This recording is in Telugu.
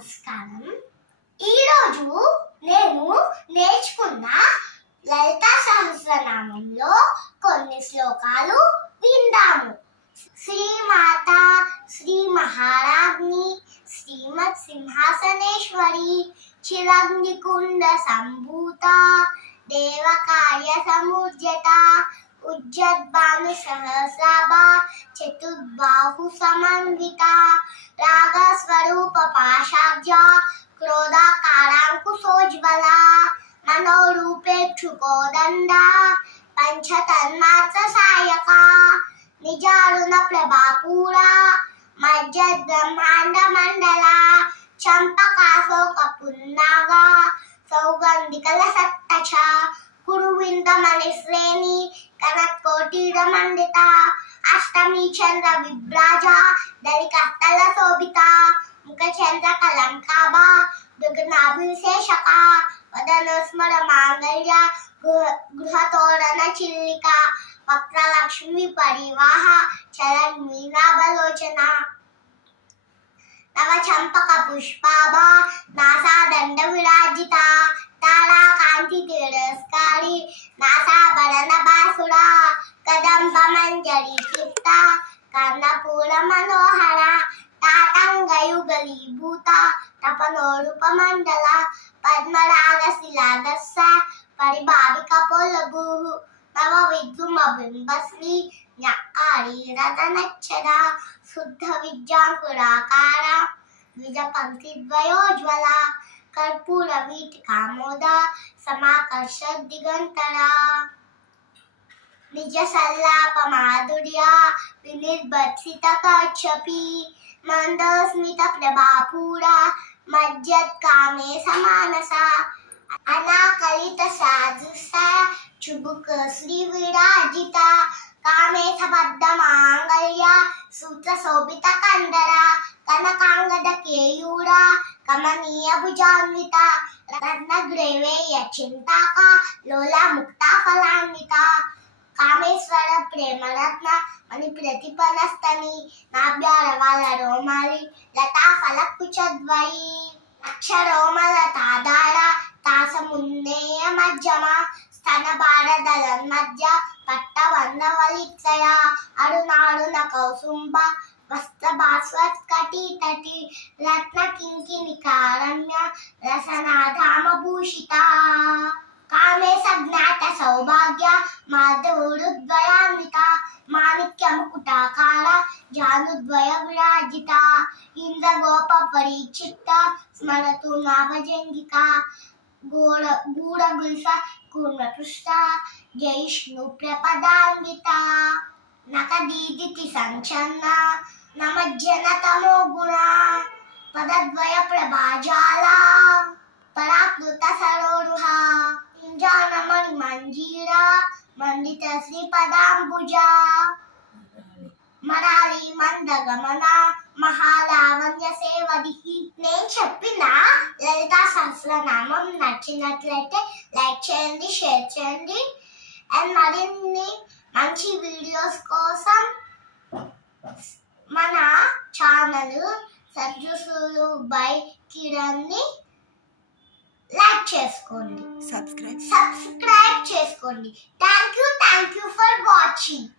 నమస్కారం. ఈరోజు నేను నేర్చుకున్న లలితా సహస్రనామంలో కొన్ని శ్లోకాలు విందాము. శ్రీమాత శ్రీ మహారాజ్ఞి శ్రీమత్ సింహాసనేశ్వరి చిరగ్నికుండ సంభూత దేవకార్య సముజ్యత ఉజ్జద్భాను సహస్రాభా చతుర్బాహు సమన్విత రాగస్వరూప పాశాబ్జ క్రోధాకారాంకుశోజ్వల మనోరూపేక్షుకోదండ పంచతన్మాత్ర సాయక నిజారుణ ప్రభాపూర మజ్జద్బ్రహ్మాండ మండల చంపకాశోక పున్నాగ సౌగంధికల సత్తచ కురువిందమణి శ్రేణి కనకోటీర మండిత అష్టమి చంద్ర విభ్రాజ దళికస్తల శోభిత ముఖ చంద్ర కలంకాభ గగనాభిషేషక వదనస్మర మాంగళ్య గృహతోరణ చిల్లిక వక్రలక్ష్మి పరివాహ చలన్మీనాభలోచన నవ చంపక పుష్పాభ నాసాదండ విరాజిత తారాకాంతి తిరస్కారి నాసాభరణ బాసుర కదంబ మంజరి క్లిప్త కర్ణపూర మనోహర తాతంగయుగలీభూత తపనోరూప మండల పద్మరాగ శిలాదస్స పరిభావిక పొలభూ నవ విద్రుమ బింబశ్రీ జ్ఞాకారి రతనచ్చర శుద్ధ విద్యాంకురాకార ద్విజపంక్తి ద్వయోజ్వల కర్పూర వీటికామోద సమాకర్ష దిగంతర నిజ సల్లాప మాధుర్య వినిర్భత్సిత కచ్చపి మందస్మిత ప్రభాపూర మజ్జత్ కామే సమానస అనాకలిత సాధుస చుబుక శ్రీ విరాజిత కామే సబద్ధ మాంగళ్య సూత్ర శోభిత కందర కనకాంగద కేయూర కమనీయ భుజాన్విత రత్నగ్రేవేయ చింతాక లోల ముక్త ఫలాన్విత కామేశ్వర ప్రేమరత్న మణి ప్రతిపనస్తని నాభ్యారవాల రోమాలి లతా ఫలకుచద్వయి అక్షరోమల తాదార తాసమున్నేయ మధ్యమ స్తన భారదలన్ మధ్య పట్ట వందవలిత్సయ అరుణారుణ కౌసుంబ వస్త్రభాస్వత్కటి తటి రత్న కింకిని కారణ్య రసనాధామ భూషిత కామే సజ్ఞాత సౌభాగ్య మాధవుడుద్వయాన్విత మాణిక్య ముకుటాకార జానుద్వయ విరాజిత ఇంద్రగోప పరిచిత్త స్మరతు నాభజంగిక గూఢ గుల్ఫ కూర్మపృష్ట జైష్ణు ప్రపదాన్విత నకదీదితి సంచన్న నమజ్జన తమో గుణ పదద్వయ ప్రభాజాల పరాకృత సరోరుహ ఇంజానమణి మంజీర మండిత శ్రీ పదాంబుజ మరాలి మందగమన మహాలావణ్య సేవదిహి. నేను చెప్పిన లలితా సహస్రనామం నచ్చినట్లయితే లైక్ చేయండి, షేర్ చేయండి. అండ్ మరిన్ని మంచి వీడియోస్ కోసం మన ఛానల్ సద్గుసులు బై కిరణ్ని లైక్ చేసుకోండి, సబ్స్క్రైబ్ చేసుకోండి. Thank you for watching.